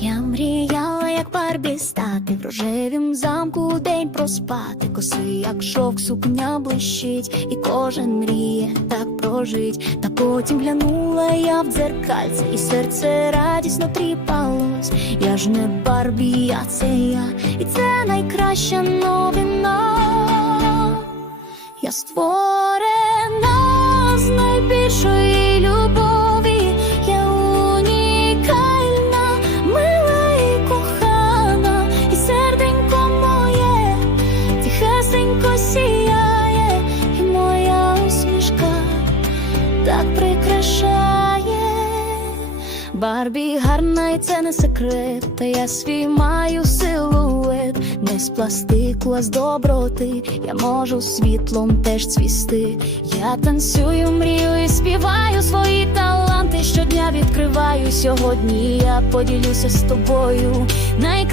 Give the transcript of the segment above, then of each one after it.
Я мріяла, як Барбі стати в рожевім замку день проспати, коси, як шовк, сукня блищить, і кожен мріє так прожить. Та потім глянула я в дзеркальце, і серце радісно тріпалось. Я ж не Барбі, я це я, і це найкраща новина. Я створена Барбі гарна, і це не секрет, та я свій маю силует, не з пластику, а з доброти. Я можу світлом теж цвісти. Я танцюю, мрію і співаю свої таланти. Щодня відкриваю сьогодні. Я поділюся з тобою. Найкраще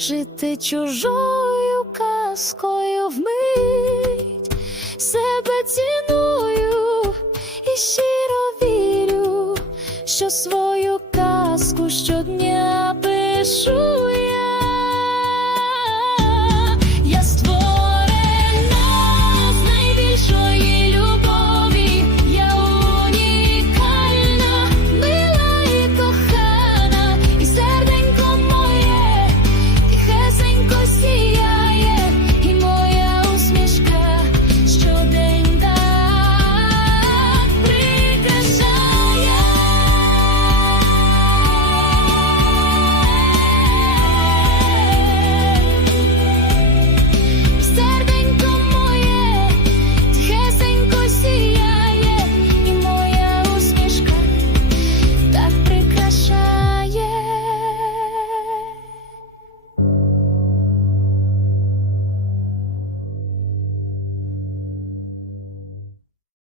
жити чужою казкою вмить, себе ціную і щиро вірю, що свою казку щодня пишу я.